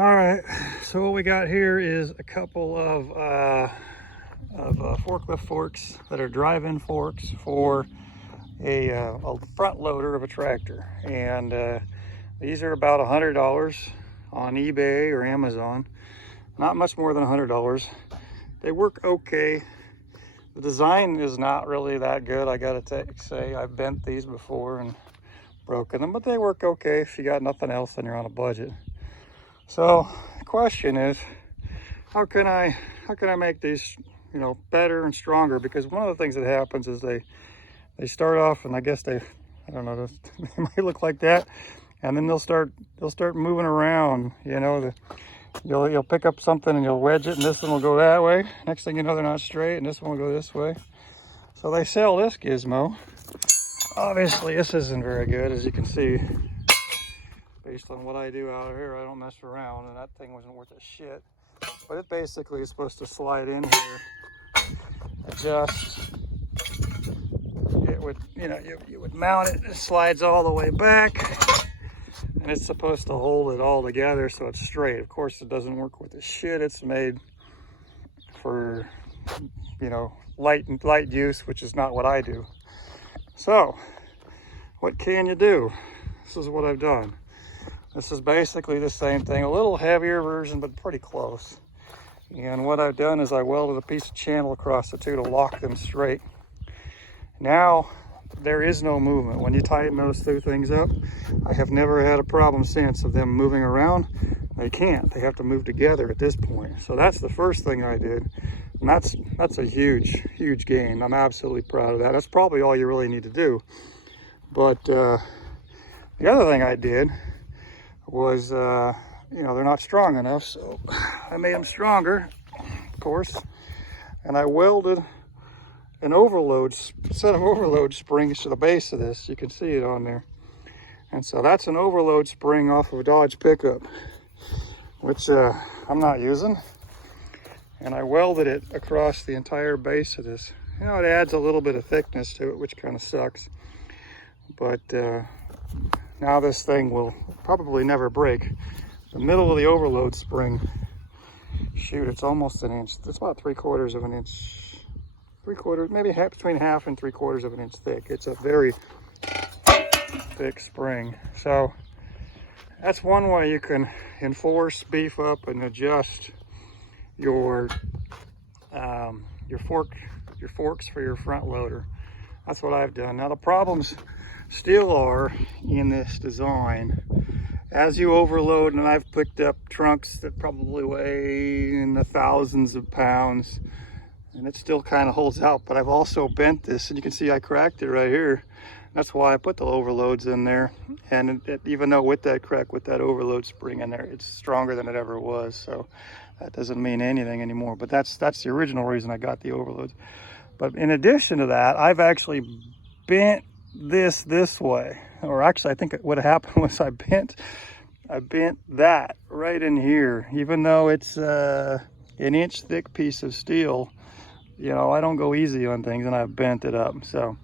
All right, so what we got here is a couple of forklift forks that are drive-in forks for a front loader of a tractor, and these are about $100 on eBay or Amazon. Not much more than $100. They work okay. The design is not really that good, I gotta say. I've bent these before and broken them, but they work okay if you got nothing else and you're on a budget. So the question is, how can I make these, better and stronger? Because one of the things that happens is they start off, and I guess I don't know, they might look like that, and then they'll start moving around. You'll pick up something and you'll wedge it, and this one will go that way. Next thing you know, they're not straight, and this one will go this way. So they sell this gizmo. Obviously, this isn't very good, as you can see. Based on what I do out here, I don't mess around, and that thing wasn't worth a shit. But it basically is supposed to slide in here, adjust. It would, you would mount it. It slides all the way back, and it's supposed to hold it all together so it's straight. Of course, it doesn't work with the shit. It's made for, light use, which is not what I do. So, what can you do? This is what I've done. This is basically the same thing, a little heavier version, but pretty close. And what I've done is I welded a piece of channel across the two to lock them straight. Now, there is no movement. When you tighten those two things up, I have never had a problem since of them moving around. They can't. They have to move together at this point. So that's the first thing I did. And that's a huge, huge gain. I'm absolutely proud of that. That's probably all you really need to do. But the other thing I did was, they're not strong enough, so I made them stronger, of course, and I welded an set of overload springs to the base of this. You can see it on there. And so that's an overload spring off of a Dodge pickup, which I'm not using. And I welded it across the entire base of this. It adds a little bit of thickness to it, which kind of sucks. But now this thing will probably never break. The middle of the overload spring, shoot, it's almost an inch. It's about 3/4 of an inch. Maybe between half and 3/4 of an inch thick. It's a very thick spring. So that's one way you can enforce, beef up, and adjust your forks for your front loader. That's what I've done. Now the problems still are in this design. As you overload, and I've picked up trunks that probably weigh in the thousands of pounds, and it still kind of holds out, but I've also bent this, and you can see I cracked it right here. That's why I put the overloads in there. And even though with that crack, with that overload spring in there, it's stronger than it ever was. So that doesn't mean anything anymore, but that's the original reason I got the overloads. But in addition to that, I've actually bent this way, or actually I think what happened was I bent that right in here. Even though it's an inch thick piece of steel, I don't go easy on things, and I've bent it up. So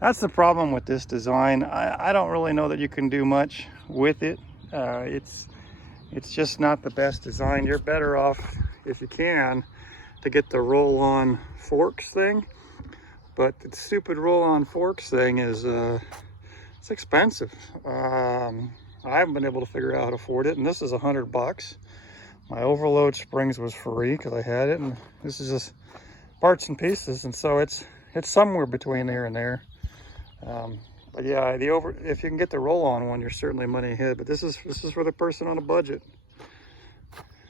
that's the problem with this design. I don't really know that you can do much with it. It's just not the best design. You're better off, if you can, to get the roll-on forks thing. But the stupid roll-on forks thing is it's expensive. I haven't been able to figure out how to afford it, and this is $100. My overload springs was free because I had it, and this is just parts and pieces, and so it's somewhere between there and there. But yeah, if you can get the roll-on one, you're certainly money ahead. But this is for the person on a budget.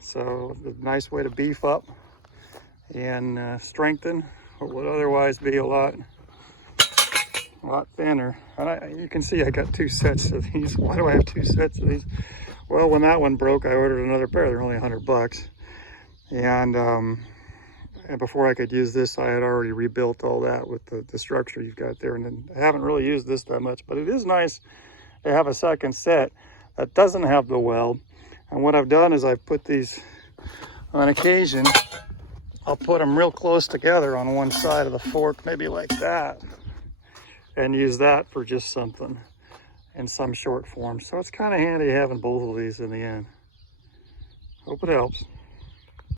So a nice way to beef up and strengthen what would otherwise be a lot thinner. And you can see I got 2 sets of these. Why do I have 2 sets of these? Well, when that one broke, I ordered another pair. They're only $100. And before I could use this, I had already rebuilt all that with the structure you've got there. And then I haven't really used this that much, but it is nice to have a second set that doesn't have the weld. And what I've done is I've put these, on occasion, I'll put them real close together on one side of the fork, maybe like that, and use that for just something in some short form. So it's kind of handy having both of these in the end. Hope it helps.